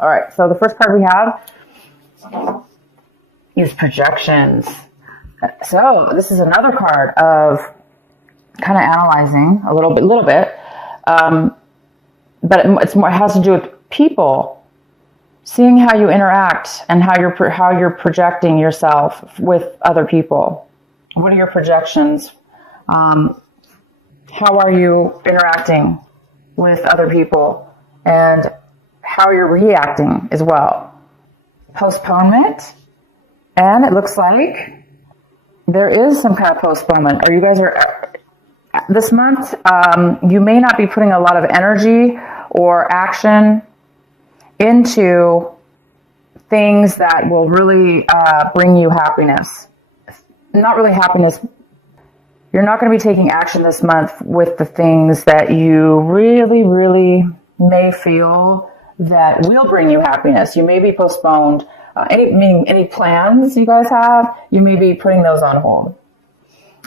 All right. So the first card we have is projections. So this is another card of kind of analyzing a little bit. But it has to do with people, seeing how you interact and how you're projecting yourself with other people. What are your projections? How are you interacting with other people, and how you're reacting as well? Postponement, and it looks like there is some kind of postponement. Or you guys are this month. You may not be putting a lot of energy or action into things that will really bring you happiness. Not really happiness. You're not going to be taking action this month with the things that you really may feel that will bring you happiness. You may be postponed. Any plans you guys have, you may be putting those on hold.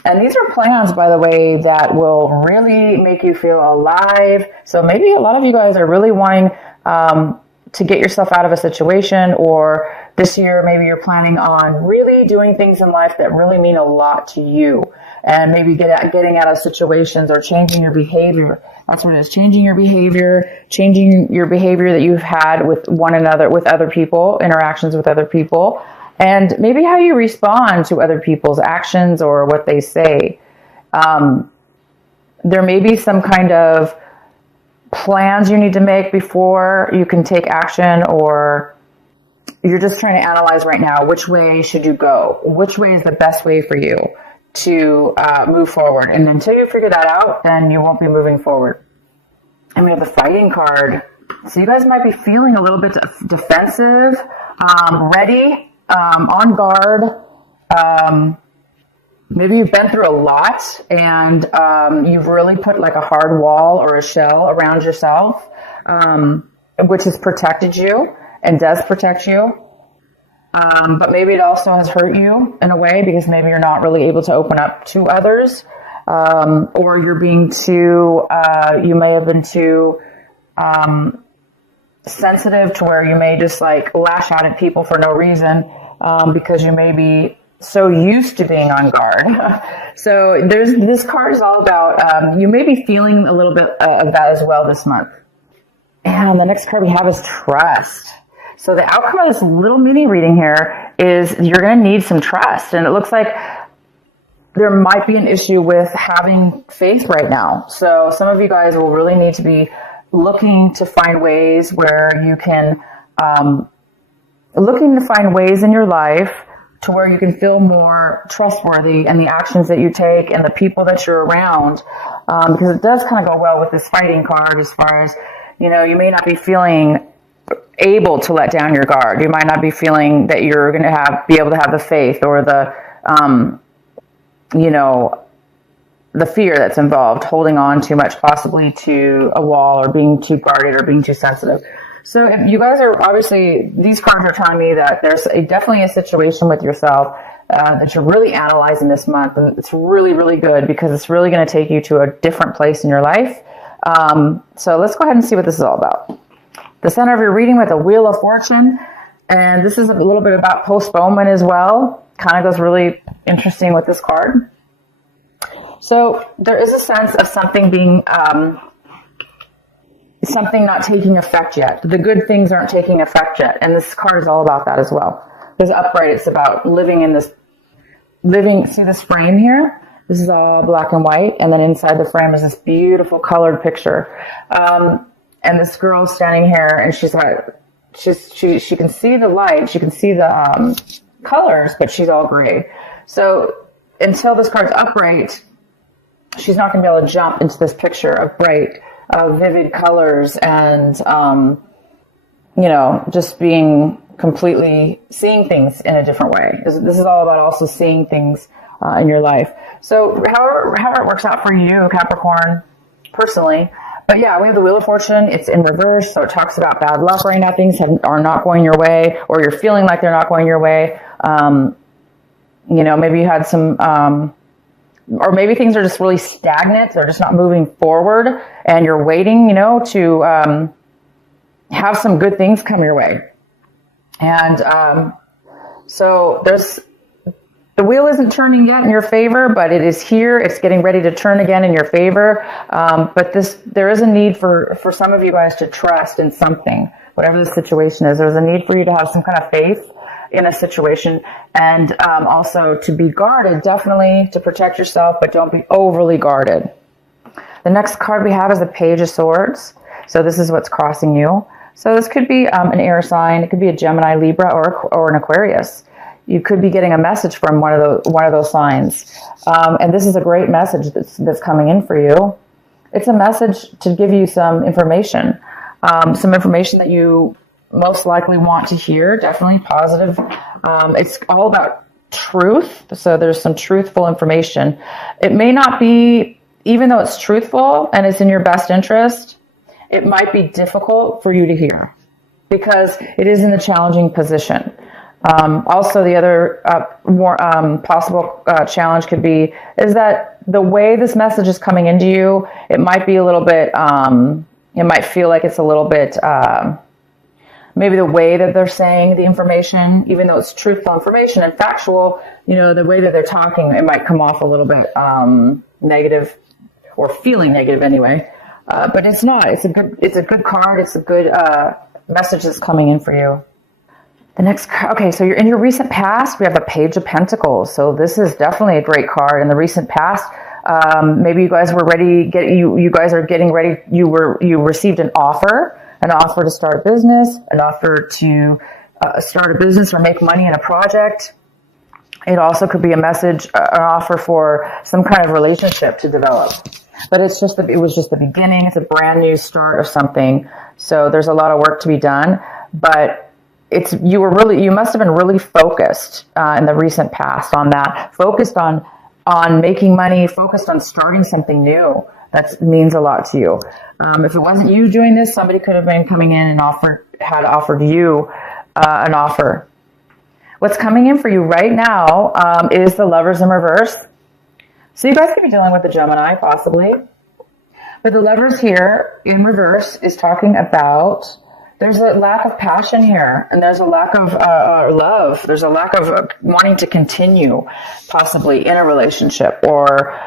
And these are plans, by the way, that will really make you feel alive. So maybe a lot of you guys are really wanting to get yourself out of a situation, or this year maybe you're planning on really doing things in life that really mean a lot to you, and maybe getting out of situations or changing your behavior. That's what it is, changing your behavior that you've had with one another, with other people, interactions with other people, and maybe how you respond to other people's actions or what they say. There may be some kind of plans you need to make before you can take action, or you're just trying to analyze right now, which way should you go? Which way is the best way for you to move forward? And until you figure that out, then you won't be moving forward. And we have the fighting card. So you guys might be feeling a little bit defensive, ready, on guard. Maybe you've been through a lot, and you've really put like a hard wall or a shell around yourself, which has protected you and does protect you. But maybe it also has hurt you in a way, because maybe you're not really able to open up to others, or you're being too, you may have been too sensitive to where you may just like lash out at people for no reason, because you may be so used to being on guard. So this card is all about, you may be feeling a little bit of that as well this month. And the next card we have is trust. So the outcome of this little mini reading here is you're going to need some trust. And it looks like there might be an issue with having faith right now. So some of you guys will really need to be looking to find ways where you can, looking to find ways in your life to where you can feel more trustworthy in the actions that you take and the people that you're around. Because it does kind of go well with this fighting card, as far as, you know, you may not be feeling able to let down your guard. You might not be feeling that you're going to be able to have the faith or the, the fear that's involved, holding on too much, possibly to a wall, or being too guarded or being too sensitive. So if you guys are, obviously, these cards are telling me that there's definitely a situation with yourself that you're really analyzing this month. And it's really good, because it's really going to take you to a different place in your life. So let's go ahead and see what this is all about. The center of your reading with a Wheel of Fortune. And this is a little bit about postponement as well. Kind of goes really interesting with this card. So there is a sense of something being... something not taking effect yet. The good things aren't taking effect yet. And this card is all about that as well. There's upright. It's about see this frame here? This is all black and white. And then inside the frame is this beautiful colored picture. And this girl's standing here, and she can see the light. She can see the colors, but she's all gray. So until this card's upright, she's not going to be able to jump into this picture of bright, vivid colors, and, just being completely seeing things in a different way. This is all about also seeing things in your life. So however it works out for you, Capricorn, personally. But yeah, we have the Wheel of Fortune. It's in reverse, so it talks about bad luck right now. Things are not going your way, or you're feeling like they're not going your way. Maybe you had some... or maybe things are just really stagnant. They're just not moving forward, and you're waiting, to have some good things come your way. And so the wheel isn't turning yet in your favor, but it is here. It's getting ready to turn again in your favor. But there is a need for some of you guys to trust in something, whatever the situation is. There's a need for you to have some kind of faith in a situation, and also to be guarded, definitely to protect yourself, but don't be overly guarded. The next card we have is the Page of Swords. So this is what's crossing you. So this could be an air sign. It could be a Gemini, Libra, or an Aquarius. You could be getting a message from one of those signs. And this is a great message that's coming in for you. It's a message to give you some information that you most likely want to hear, definitely positive. It's all about truth. So there's some truthful information. It may not be, even though it's truthful and it's in your best interest, it might be difficult for you to hear because it is in a challenging position. Also, the other possible challenge could be is that the way this message is coming into you, it might be a little bit, it might feel like it's a little bit, maybe the way that they're saying the information, even though it's truthful information and factual, the way that they're talking, it might come off a little bit negative or feeling negative anyway. But it's not. It's a good card. It's a good message that's coming in for you. The next, okay, so you're in your recent past. We have the Page of Pentacles. So this is definitely a great card. In the recent past, maybe you guys were ready. You guys are getting ready. You received an offer to start a business, an offer to start a business or make money in a project. It also could be a message, an offer for some kind of relationship to develop. But it was just the beginning. It's a brand new start of something. So there's a lot of work to be done. But you must have been really focused in the recent past on that. Focused on making money. Focused on starting something new. That means a lot to you. If it wasn't you doing this, somebody could have been coming in and had offered you an offer. What's coming in for you right now is the Lovers in reverse. So you guys could be dealing with a Gemini, possibly. But the Lovers here in reverse is talking about there's a lack of passion here. And there's a lack of love. There's a lack of wanting to continue, possibly, in a relationship or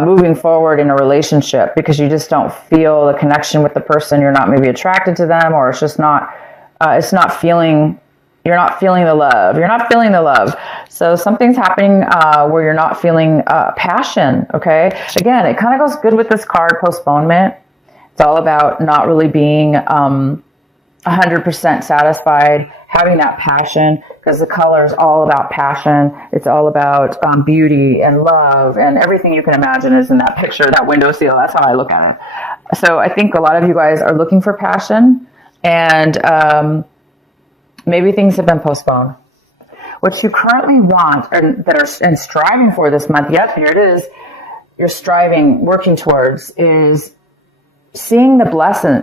moving forward in a relationship because you just don't feel the connection with the person. You're not maybe attracted to them, or it's just not, you're not feeling the love. You're not feeling the love. So something's happening where you're not feeling passion, okay? Again, it kind of goes good with this card, postponement. It's all about not really being 100% satisfied, having that passion, because the color is all about passion. It's all about beauty and love, and everything you can imagine is in that picture, that window seal. That's how I look at it. So I think a lot of you guys are looking for passion, and maybe things have been postponed. What you currently want and striving for this month, yep, here it is, you're striving, working towards, is seeing the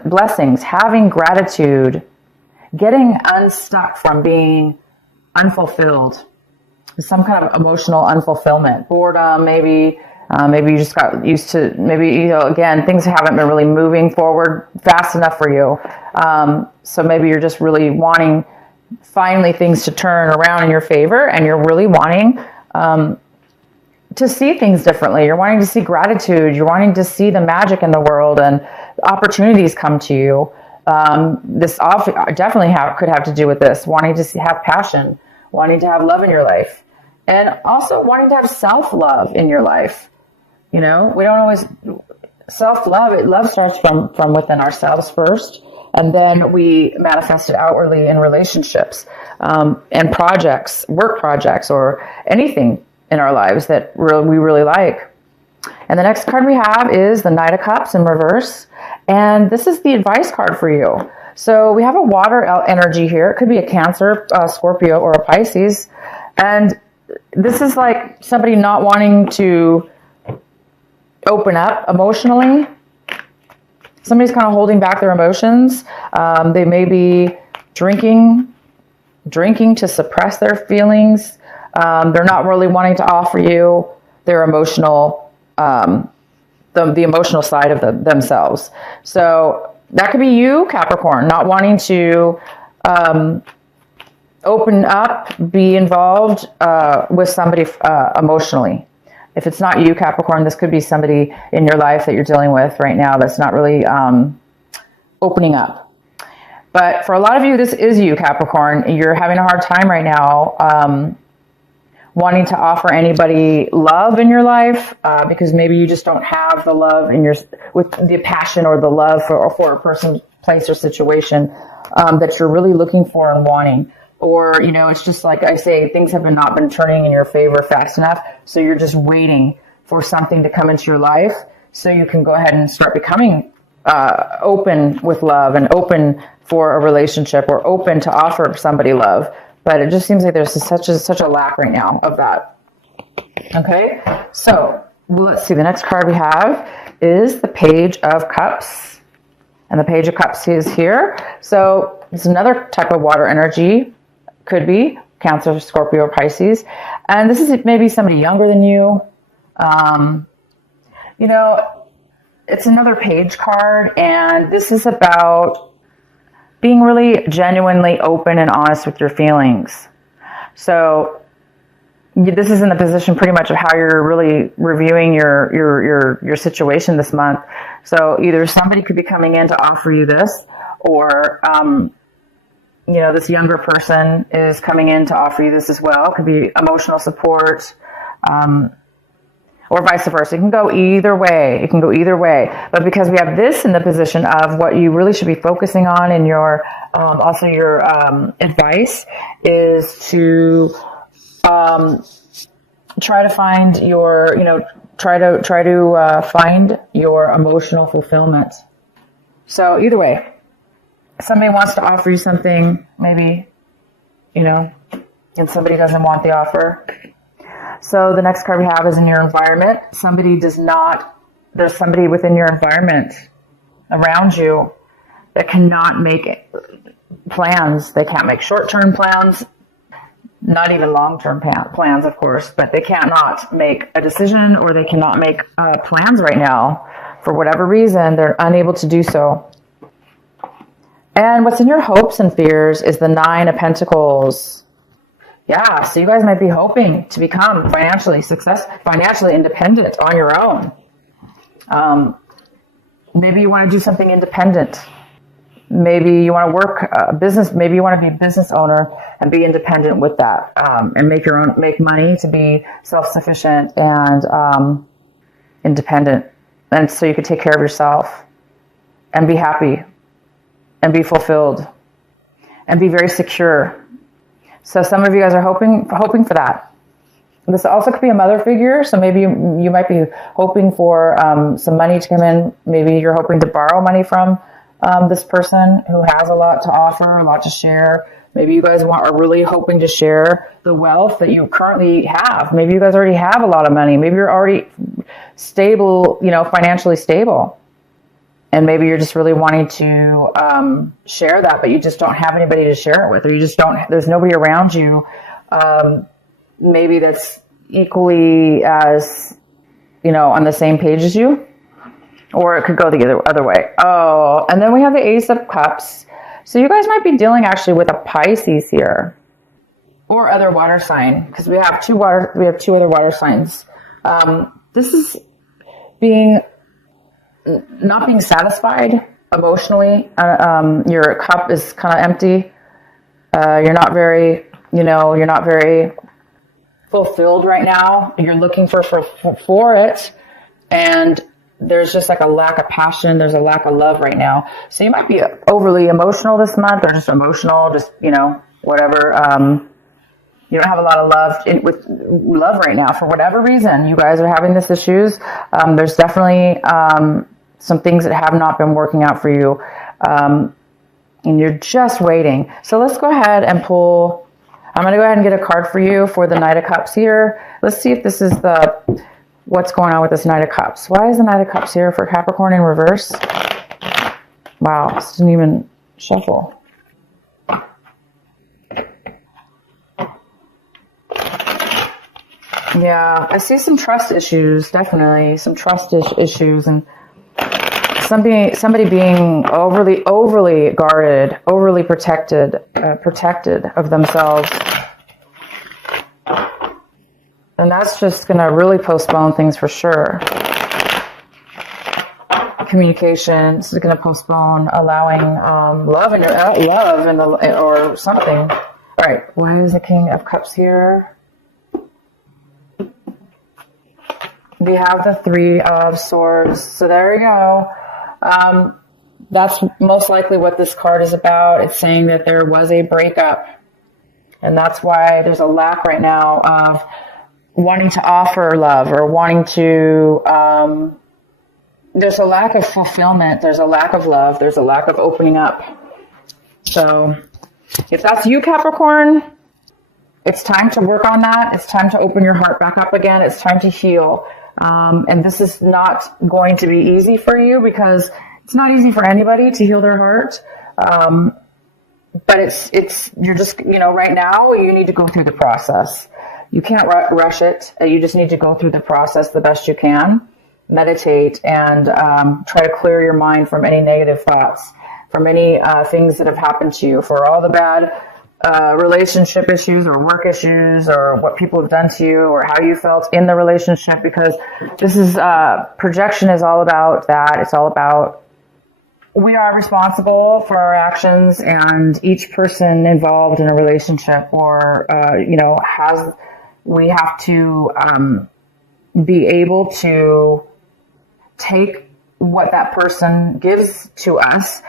blessings, having gratitude, getting unstuck from being unfulfilled, some kind of emotional unfulfillment, boredom, maybe you just got used to, again, things haven't been really moving forward fast enough for you. So maybe you're just really wanting finally things to turn around in your favor, and you're really wanting to see things differently. You're wanting to see gratitude. You're wanting to see the magic in the world and opportunities come to you. This definitely could have to do with this, wanting to have passion, wanting to have love in your life, and also wanting to have self-love in your life. We don't always self-love. Love starts from within ourselves first, and then we manifest it outwardly in relationships and projects, work projects, or anything in our lives that we really like. And the next card we have is the Knight of Cups in reverse. And this is the advice card for you. So we have a water energy here. It could be a Cancer, Scorpio, or a Pisces. And this is like somebody not wanting to open up emotionally. Somebody's kind of holding back their emotions. They may be drinking to suppress their feelings. They're not really wanting to offer you their emotional, the emotional side of themselves. So that could be you, Capricorn, not wanting to open up, be involved with somebody emotionally. If it's not you, Capricorn, this could be somebody in your life that you're dealing with right now that's not really opening up. But for a lot of you, this is you, Capricorn. You're having a hard time right now wanting to offer anybody love in your life because maybe you just don't have the love in with the passion or the love for a person, place, or situation that you're really looking for and wanting. Or, you know, it's just like I say, things have not been turning in your favor fast enough. So you're just waiting for something to come into your life so you can go ahead and start becoming open with love and open for a relationship or open to offer somebody love. But it just seems like there's such a lack right now of that. Okay, so let's see. The next card we have is the Page of Cups. And the Page of Cups is here. So it's another type of water energy. Could be Cancer, Scorpio, or Pisces. And this is maybe somebody younger than you. You know, it's another page card. And this is about being really genuinely open and honest with your feelings. So this is in the position pretty much of how you're really reviewing your situation this month. So either somebody could be coming in to offer you this, or you know, this younger person is coming in to offer you this as well. It could be emotional support, or vice versa. It can go either way. It can go either way. But because we have this in the position of what you really should be focusing on in your, also your advice is to try to find your, you know, try to find your emotional fulfillment. So either way. Somebody wants to offer you something, maybe, you know, and somebody doesn't want the offer. So the next card we have is in your environment. There's somebody within your environment around you that cannot make plans. They can't make short-term plans, not even long-term plans, of course, but they cannot make a decision or they cannot make plans right now. For whatever reason, they're unable to do so. And what's in your hopes and fears is the 9 of Pentacles. Yeah, so you guys might be hoping to become financially independent on your own. Maybe you want to do something independent. Maybe you want to work a business. Maybe you want to be a business owner and be independent with that, and make money to be self-sufficient and independent, and so you could take care of yourself and be happy and be fulfilled and be very secure. So some of you guys are hoping for that. This also could be a mother figure. So maybe you might be hoping for some money to come in. Maybe you're hoping to borrow money from this person who has a lot to offer, a lot to share. Maybe you guys are really hoping to share the wealth that you currently have. Maybe you guys already have a lot of money. Maybe you're already stable, you know, financially stable. And maybe you're just really wanting to share that, but you just don't have anybody to share it with, or there's nobody around you maybe that's equally as, you know, on the same page as you. Or it could go the other way. Oh, and then we have the Ace of Cups. So you guys might be dealing actually with a Pisces here, or other water sign, because we have two other water signs. This is not being satisfied emotionally. Your cup is kind of empty. You're not very fulfilled right now. You're looking for it, and there's just like a lack of passion. There's a lack of love right now. So you might be overly emotional this month, or just emotional, just, you know, whatever. You don't have a lot of love right now for whatever reason. You guys are having this issues. There's definitely some things that have not been working out for you, and you're just waiting. So let's go ahead and pull. I'm going to go ahead and get a card for you for the Knight of Cups here. Let's see if this is what's going on with this Knight of Cups. Why is the Knight of Cups here for Capricorn in reverse? Wow, this didn't even shuffle. Yeah, I see some trust issues, definitely some trust issues, and somebody being overly guarded, overly protected of themselves. And that's just going to really postpone things for sure. Communication. This is going to postpone allowing love or something. All right. Why is the King of Cups here? We have the Three of Swords. So there we go. That's most likely what this card is about. It's saying that there was a breakup. And that's why there's a lack right now of wanting to offer love or wanting to, there's a lack of fulfillment. There's a lack of love. There's a lack of opening up. So if that's you, Capricorn, it's time to work on that. It's time to open your heart back up again. It's time to heal. And this is not going to be easy for you because it's not easy for anybody to heal their heart. But you're just, right now you need to go through the process. You can't rush it. You just need to go through the process the best you can. Meditate and try to clear your mind from any negative thoughts, from any things that have happened to you, for all the bad relationship issues or work issues or what people have done to you or how you felt in the relationship, because this is projection is all about that. It's all about we are responsible for our actions, and each person involved in a relationship or we have to be able to take what that person gives to us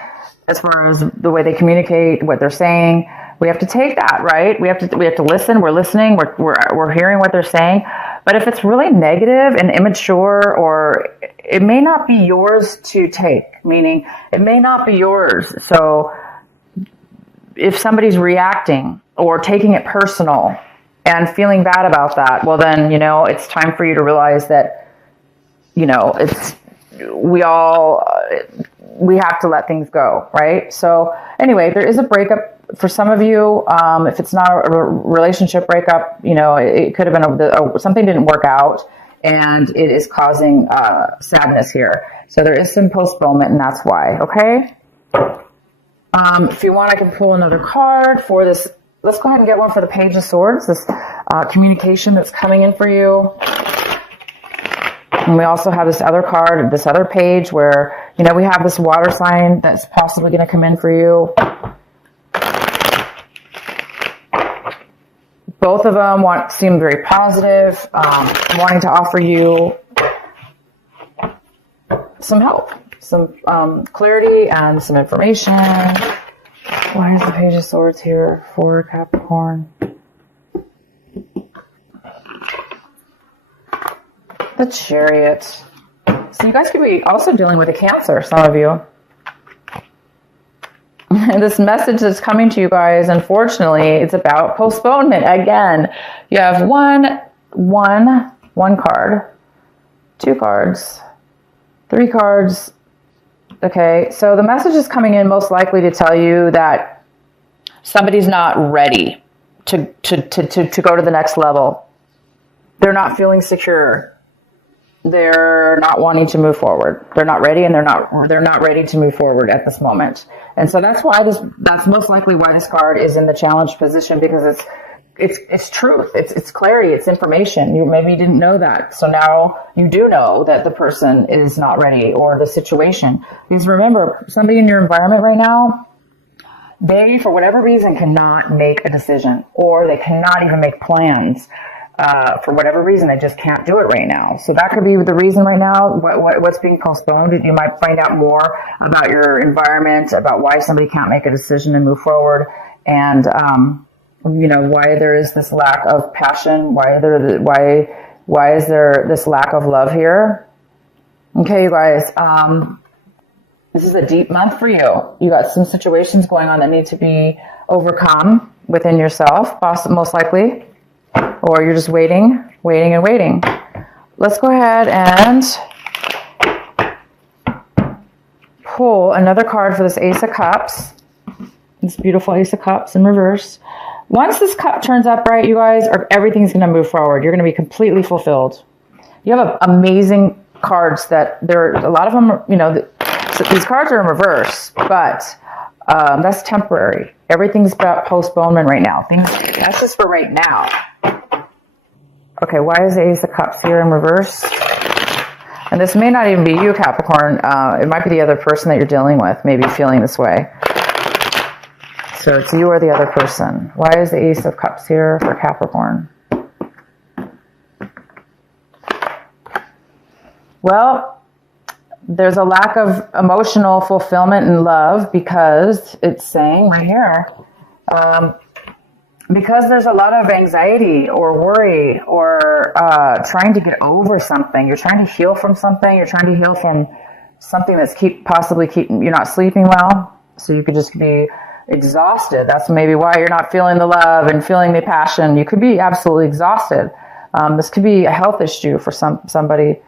as far as the way they communicate, what they're saying. We have to take that, right? We have to listen. We're listening. We're hearing what they're saying. But if it's really negative and immature, or it may not be yours to take, meaning it may not be yours. So if somebody's reacting or taking it personal and feeling bad about that, well then, it's time for you to realize that, we have to let things go, right? So anyway, there is a breakup for some of you. If it's not a relationship breakup, it could have been something didn't work out, and it is causing sadness here. So there is some postponement, and that's why. Okay. If you want, I can pull another card for this. Let's go ahead and get one for the Page of Swords. This communication that's coming in for you. And we also have this other card, this other page where, we have this water sign that's possibly going to come in for you. Both of them seem very positive, wanting to offer you some help, some clarity and some information. Why is the Page of Swords here for Capricorn? The Chariot. So you guys could be also dealing with a Cancer, some of you. And this message that's coming to you guys, unfortunately, it's about postponement. Again, you have one card, 2 cards, 3 cards. Okay, so the message is coming in most likely to tell you that somebody's not ready to go to the next level. They're not feeling secure. They're not wanting to move forward. They're not ready, and they're not ready to move forward at this moment. And so that's most likely why this card is in the challenged position, because it's truth. It's clarity. It's information. You maybe didn't know that. So now you do know that the person is not ready, or the situation. Because remember, somebody in your environment right now, they, for whatever reason, cannot make a decision, or they cannot even make plans. For whatever reason, they just can't do it right now. So that could be the reason right now, what's being postponed. You might find out more about your environment, about why somebody can't make a decision and move forward, and, why there is this lack of passion, why is there this lack of love here. Okay, you guys, this is a deep month for you. You got some situations going on that need to be overcome within yourself, most likely. Or you're just waiting. Let's go ahead and pull another card for this Ace of Cups. This beautiful Ace of Cups in reverse. Once this cup turns upright, you guys, everything's going to move forward. You're going to be completely fulfilled. You have amazing cards that a lot of them, So these cards are in reverse, but that's temporary. Everything's about postponement right now. That's just for right now. Okay, why is the Ace of Cups here in reverse? And this may not even be you, Capricorn. It might be the other person that you're dealing with, maybe feeling this way. So it's you or the other person. Why is the Ace of Cups here for Capricorn? Well, there's a lack of emotional fulfillment and love because it's saying right here, because there's a lot of anxiety or worry or trying to get over something. You're trying to heal from something. You're trying to heal from something that's possibly keeping you not sleeping well. So you could just be exhausted. That's maybe why you're not feeling the love and feeling the passion. You could be absolutely exhausted. This could be a health issue for somebody.